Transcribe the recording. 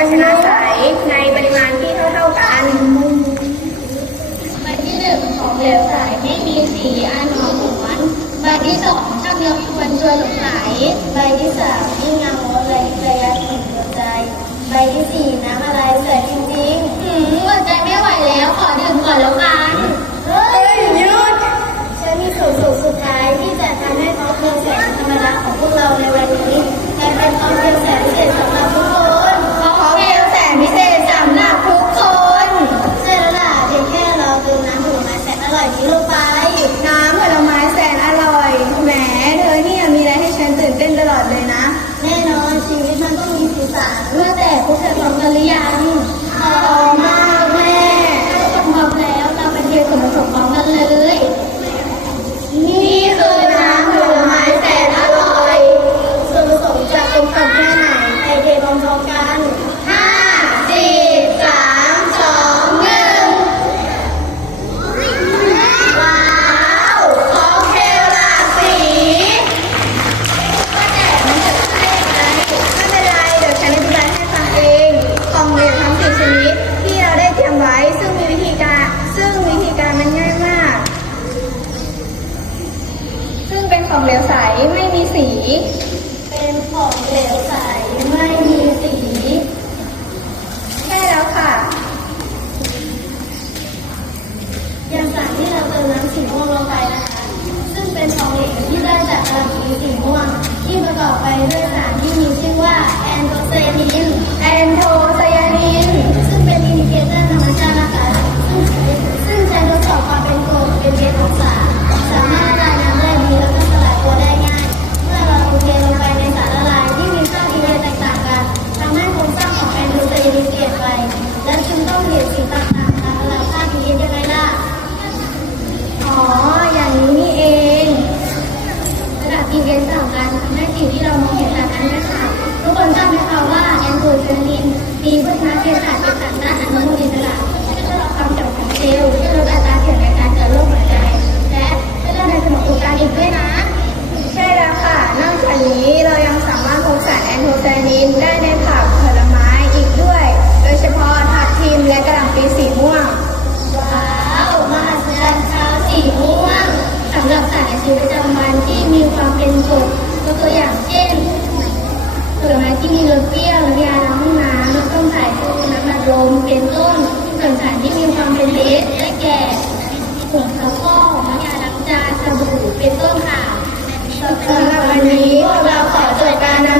ระชนะใสในปริมาณที่เท่าๆกันใบที่หนึ่งของเหลวใสไม่มีสีอันหอมหวนใบที่สองช่างยกชวนช่วยหลงไหลใบที่สามไม่เงาระยะถึงใจ ใบที่สี่น้ำอะไรใส่จริงือยังพอมมากแม่พร้อแล้วเราไปเที่ยวสวนสมของกันเลย ของเหลวใสไม่มีสี เป็นของเหลวใสไม่มีสี มีพุทธเทศะเป็นสัตว์นาอนุ ต้นส่วนสารที่มีความเป็นเลสและแก่ผงซักฟอกน้ำยาล้างจานสบู่เป็นต้นค่ะสำหรับวันนี้พวกเราขอจบการนำ